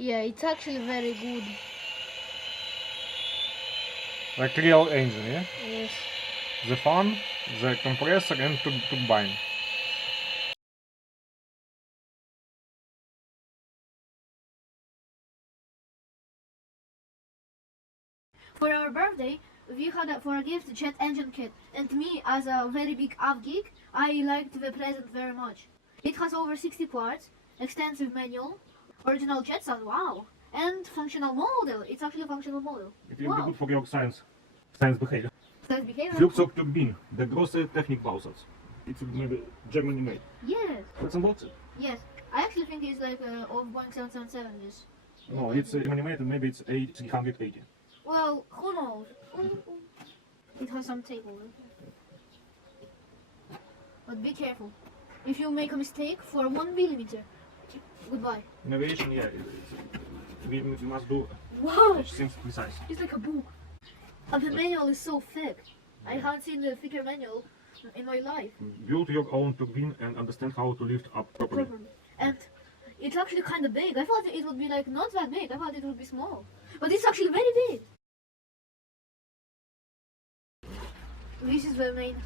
Yeah, it's actually very good. Like real engine, yeah? Yes. The fan, the compressor and turbine. For our birthday, we had for a gift jet engine kit, and me, as a very big av geek, I liked the present very much. It has over 60 parts, extensive manual, original jet sound, wow, and functional model. It's actually a functional model. It will be good for your science behavior. Science behavior? Flugzeug Turbine, der große Technikbausatz. It's maybe Germany made. Yes. That's a lot. Yes. I actually think it's like of Boeing 777. This. No, it's Germany made and maybe it's 380. Well, who knows? It has some tape over it. But be careful. If you make a mistake for 1 millimeter, goodbye. In aviation, yeah, we must do Wow! things precise. It's like a book. And the manual is so thick. I haven't seen the thicker manual in my life. Build your own turbine and understand how to lift up properly. And it's actually kind of big. I thought it would be like not that big. I thought it would be small. But it's actually very big. This is the main.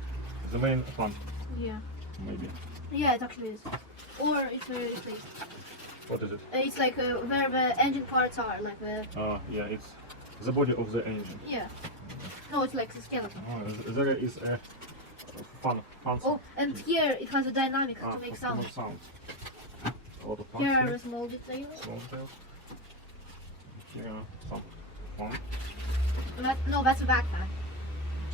The main fan, Yeah. maybe. Yeah, it actually is. Or it's very replaced. What is it? It's like where the engine parts are, like the. Yeah, it's the body of the engine. Yeah. No, it's like the skeleton. There is a fan. Oh, and here it has a dynamic to make sound. A lot of fans. Here are the small details. Small details. Here, some fan. No, that's a backpack.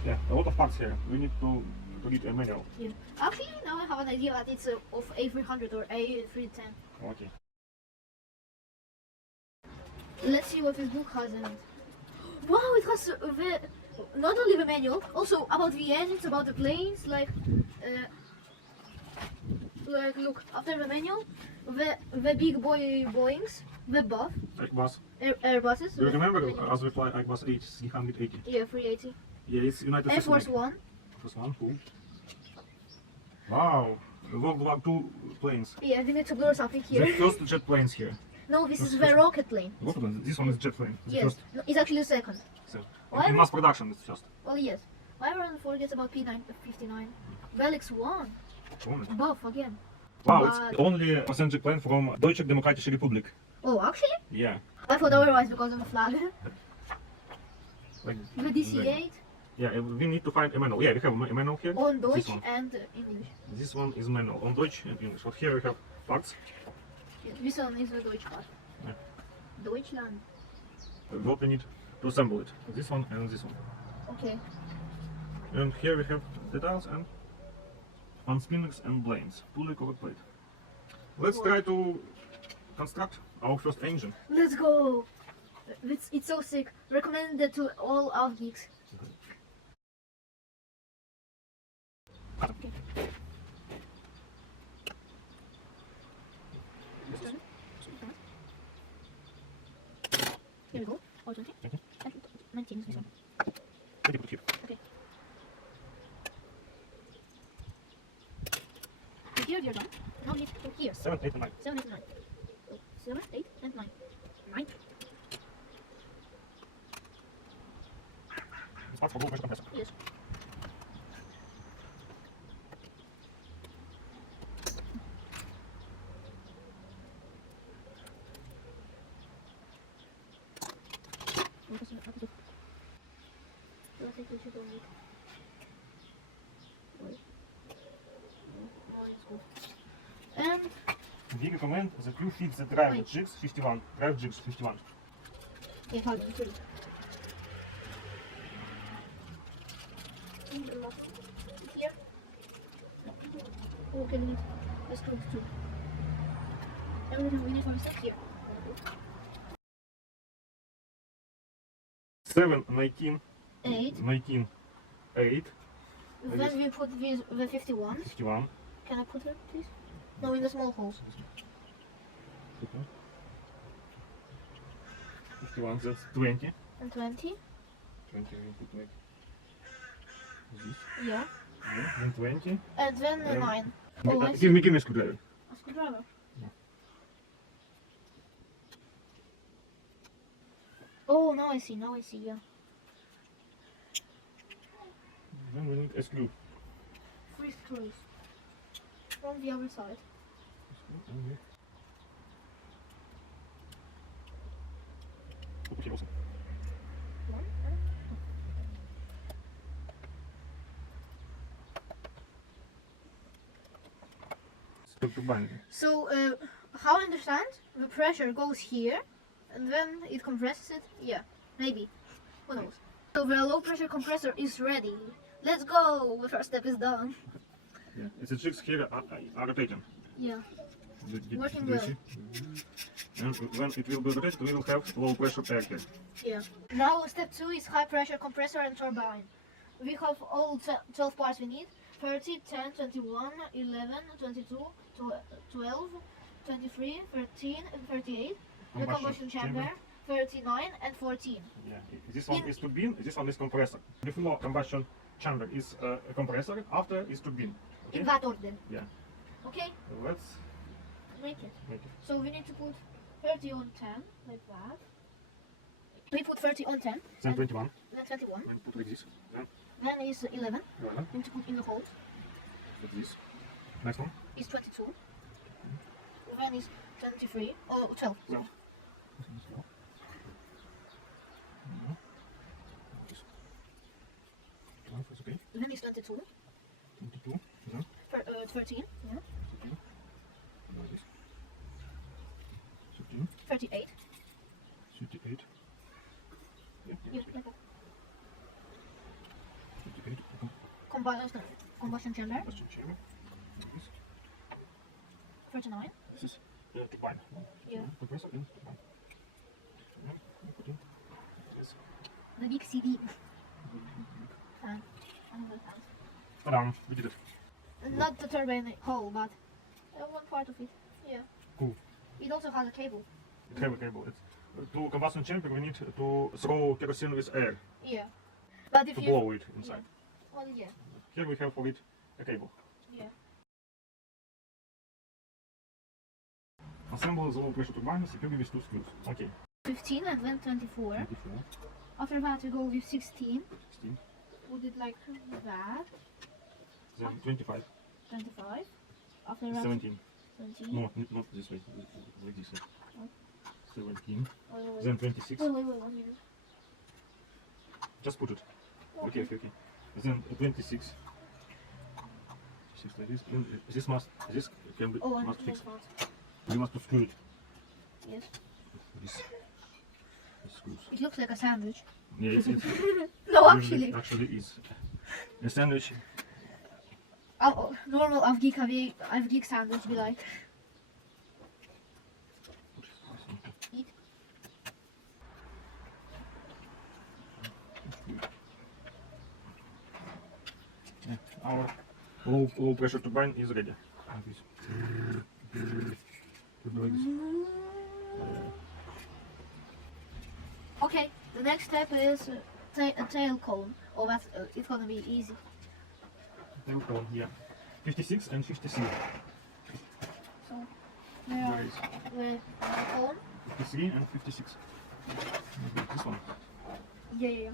Yeah, a lot of parts here. We need to read a manual. Yeah. Actually, now I have an idea that it's of A300 or A310. Okay. Let's see what this book has in it. Wow, it has not only the manual, also about the engines, about the planes, like look, after the manual, the big Boeings, the buff, Airbuses. Do you remember as we fly Airbus H380? Yeah, 380. Yeah, it's United Air States. Force One. First one, cool. Wow, World War II planes. Yeah, we need to blur something here. The first jet planes here. No, this is the rocket plane. Rocket plane. This one is jet plane. The Yes, first. no, it's actually the second. So, Why in mass production, it's just. Well, yes. Why everyone forgets about P959? Belix 1. Only. Buff again. Wow, it's the only passenger plane from Deutsche Demokratische Republik. Oh, actually? Yeah. I thought otherwise because of the flag. Like, The DC-8 yeah, we need to find a manual. Yeah, we have a manual here. on This Deutsch one. and English. This one is manual on Deutsch and English. But here we have parts. Yeah, this one is the Deutsch part. Yeah. Deutschland. What we need to assemble it. This one and this one. Okay. And here we have details and fan spinners and blades. Pulley covered plate. Let's try to construct our first engine. Let's go! It's so sick. Recommended to all our geeks. Okay. Here we go. All 20. And 19 is this one. Pretty good here. Okay. So here you're done. Now we need to here. 7, 8, and 9. 7, 8, and 9. So 7, 8, and 9. 9. It's part for both compressor. Yes. I think we should go meet. Wait. No, it's good. And We recommend that you fix the drive jigs 51. Drive jigs 51. yeah, hold on, sorry. Here. Oh, okay, we need the screws too. Everything we need for stuff here. 7, 19, 8. 19, 8, Then we put the 51. 51. Can I put it, please? No, in the small holes. 51, that's 20. And 20. 20, we put like this. Yeah. Yeah, then 20. And then Yeah. 9. Oh, I see. Give me a screwdriver. A screwdriver. Oh, now I see, yeah. Then we need a screw. 3 screws. From the other side. And here. Put here also. One. It's the turbine. So, how I understand, the pressure goes here, and then it compresses it. Yeah, maybe. Who knows? So the low pressure compressor is ready. Let's go! The first step is done. Yeah. It's a jigs here are rotating. Yeah. Working Do you well. see? And when it will be rotated, we will have low pressure air here. Yeah. Now step 2 is high pressure compressor and turbine. We have all 12 parts we need. 30, 10, 21, 11, 22, 12, 23, 13 and 38. The combustion chamber, 39 and 14. Yeah. This one is turbine, this one is compressor. Before combustion chamber is a compressor, after is turbine. Okay? In that order. Yeah. Okay, Let's make it. make it. So we need to put 30 on 10, like that. We put 30 on 10. Then 21. Then 21. Then put like this. Then is 11. 11. We need to put in the hole. Like this. Next one. Is 22. Then is 23. Oh, 12. No. 12 is okay. Then is 22. 22. Then 13. Yeah. like this. 13. 38. 38. Yeah. Yeah, like that. 38. Combustion chamber. Combustion chamber. Like this. 39. This is turbine. Yeah. Compressor and turbine. Yeah. We put in this. The big CD. Fan. Ta-da! We did it. Not the turbine hole, but one part of it. Yeah. Cool. It also has a cable. It have a cable. It's, to combustion chamber we need to throw kerosene with air Yeah. But if to you... blow it inside. Well, yeah. Here we have for it a cable. Yeah. Assemble the low pressure turbine securely with 2 screws. Okay. 15 and then 24. 24, After that we go with 16. 16, Put it like that. then 25, 25. After that 17. 17. No, not this way. Like this way. Oh. 17. Wait, wait, Then 26. wait, 1 minute. Just put it. Okay. Then 26. 6 like this. And this can be Oh, and must this fix. part. You must screw it. Yes. This screws. It looks like a sandwich. Yeah, it's No, usually actually. is a sandwich. Oh, normal Avgeek sandwich be like. Eat. Yeah, our low pressure turbine is ready. Like this. Like this. Okay, the next step is a tail cone. Oh, that's it's gonna be easy. Tail cone, yeah. 56 and 53. So where are Where is the cone? 53 and 56. Maybe this one. Yeah.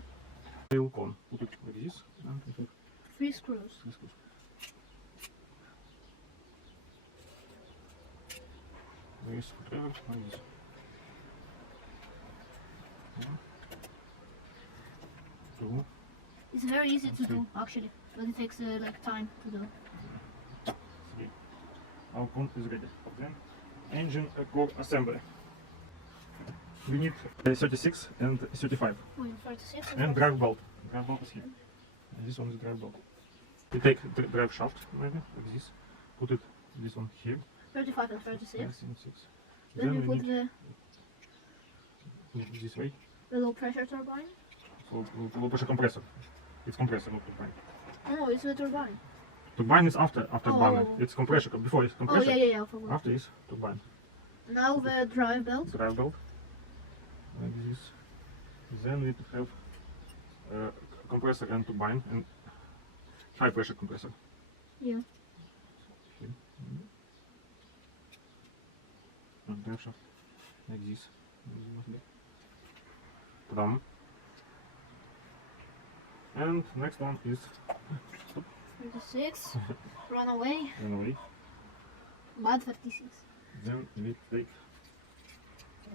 Tail cone. Put it like this. And we have 3 screws. 3 screws. There is screwdriver like this. One, 2, It's very easy to Okay. do actually, but it takes like time to do. 3. Our cone is ready. Then engine core assembly. We need 36 and 35. Wait, 36 And drive belt. Drive belt is here. And this one is drive belt. We take drive shaft maybe like this. Put it this one here. 35 and 36. Yes, and 6. Then we we put need this way. the low pressure turbine. So low pressure compressor. It's compressor, not turbine. No, it's the turbine. Turbine is after turbine. Oh. It's compressor. Before it's Oh compressor. yeah, I forgot. After is turbine. Now the drive belt. Drive belt. Like this. Then we have compressor and turbine and high pressure compressor. Yeah. Here. And drive shaft like this. Drum. And next one is 36. Run away. anyway. Bad 36. Then we take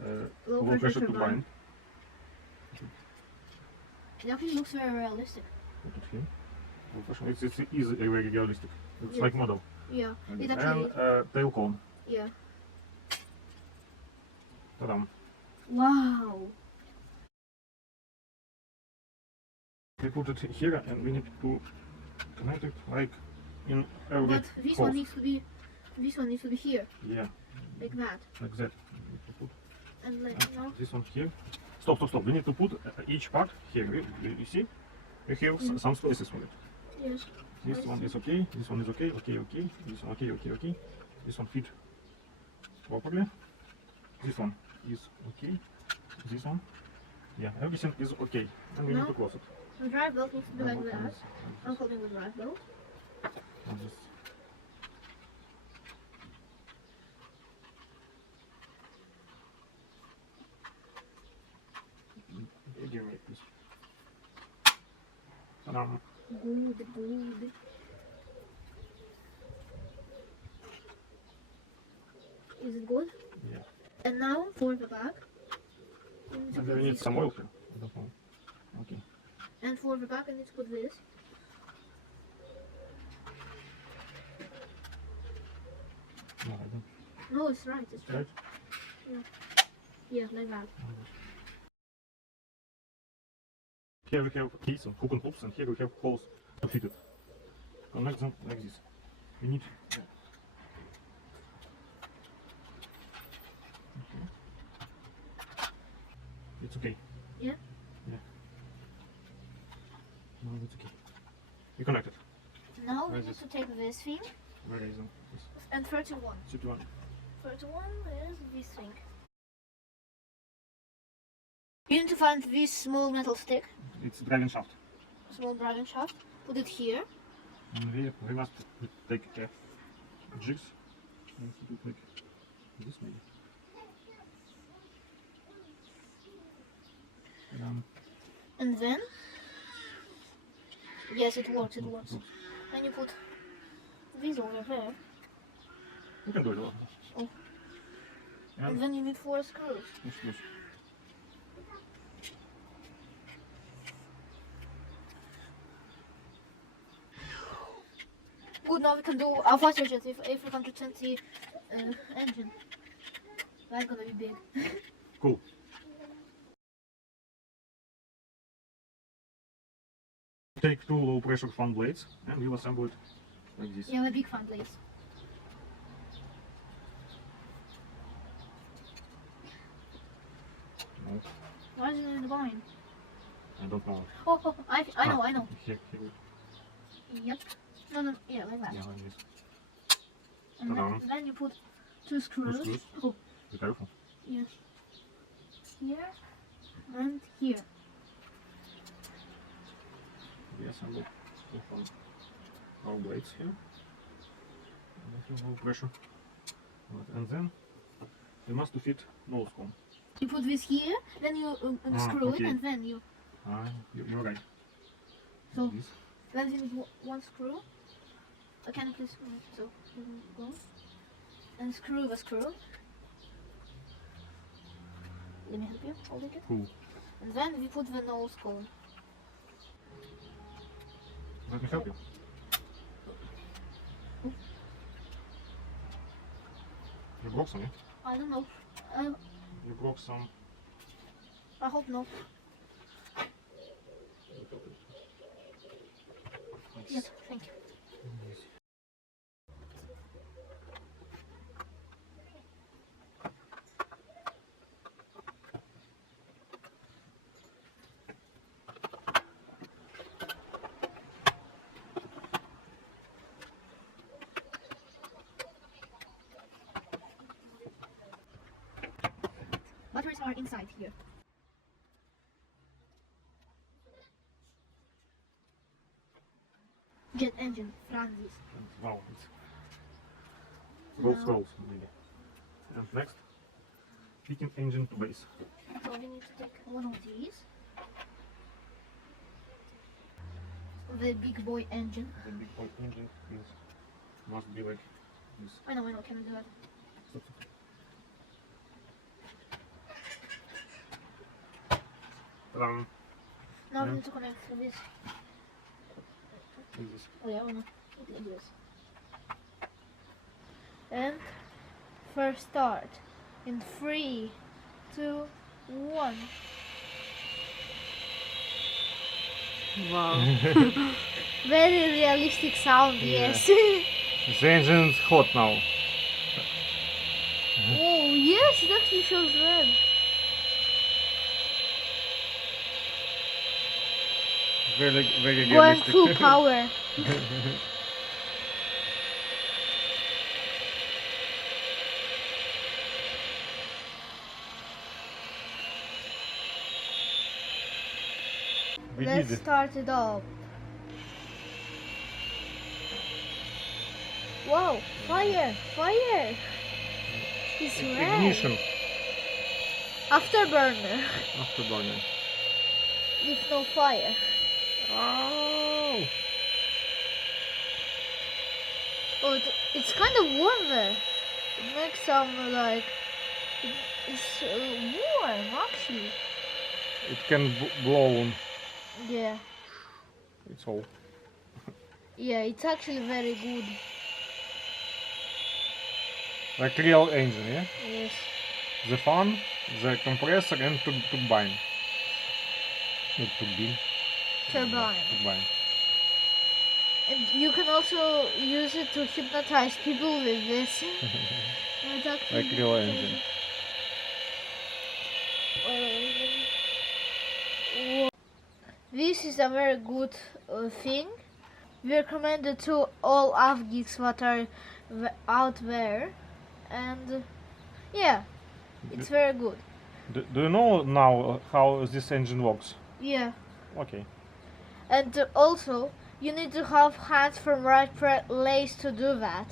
Low low pressure pressure turbine. turbine. It actually looks very realistic. Put it here. Low pressure. It is very realistic. It's Yeah. like model. Yeah. And, It actually. tail cone. Yeah. Ta-dam. Wow. We put it here and we need to connect it like in every But this hole. one needs to be. This one needs to be here, Yeah, like that, like that. We need to put and like this one here. Stop. We need to put each part here. You see? We have some spaces for it. Yes. This one is okay. This one is okay. Okay. This one okay. This one fit properly. This one is okay. This one. Yeah, everything is okay. And we need to close it. The drive belt needs to be like And that. this- I'm holding the drive belt. and this. Give me this. Ta-dam. Good. Is it good? Yeah. And now for the back. We need to And put we need this. some oil here. I don't know. Okay. And for the back, I need to put this. No, I don't. No, it's right. It's right. Right? Yeah, like that. Here we have keys and hook and hoops, and here we have holes to fit it. Connect them like this. We need. Okay. It's okay. Yeah. Yeah. No, it's okay. We connect it. Now we Where is need it? to take this thing Where is it? and 31. 31. 31 is this thing. You need to find this small metal stick, It's driving shaft. small driving shaft. Put it here. And we must take jigs. We have to do like this maybe. And then, yes, it works. Then you put this over there. We can do it all. Oh. And And then you need 4 screws. yes. Good, now we can do a faster jet with A320 engine. That's gonna be big. Cool. Take 2 low pressure fan blades and we'll assemble it like this. Yeah, a big fan blades. No, Why is it in the line? I don't know. Oh, I know. Here. Yep. No, yeah, like that. Yeah, like this. And Ta-da. then you put 2 screws. screws. Oh, Be careful. yes. Here and here. We assemble our blades here. And we have low pressure. And then we must fit nose cone. You put this here, then you screw okay. it, and then you. You're right. So This. then you need 1 screw. Can you please so you can go and screw the screw. Let me help you holding it. Cool. And then we put the nose cone. Let me help you. You broke some, yeah? I don't know. You broke some. I hope not. Yes, thank you. Batteries are inside here. Jet engine, FRANZIS. Wow, it's rolls, maybe. And next, fitting engine to base. So we need need to take one of these. The big boy engine. The big boy engine must be like this. I know, can I do that? Stop. Ta-dam. Now we Yeah. need to connect this. This. Oh yeah, I know. Like this. And first start in 3, 2, 1. Wow. Very realistic sound, Yeah. yes. This engine is hot now. Oh yes, it actually shows red. Very Going realistic. full power. We Let's did it. start it up. Wow, fire, fire. It's red. Ignition Afterburner. after burning. With no fire. Oh! Oh, it's kind of warmer. It makes some like it's warm actually. It can blow. Yeah, It's all. yeah, it's actually very good. Like real engine, yeah? Yes. The fan, the compressor and turbine. Not turbine. Turbine. Turbine. And you can also use it to hypnotize people with this. It's actually Like real engine. This is a very good thing. We recommend it to all avgeeks that are out there, and yeah, it's very good. Do you know now how this engine works? Yeah, Okay. and also you need to have hands from right place to do that.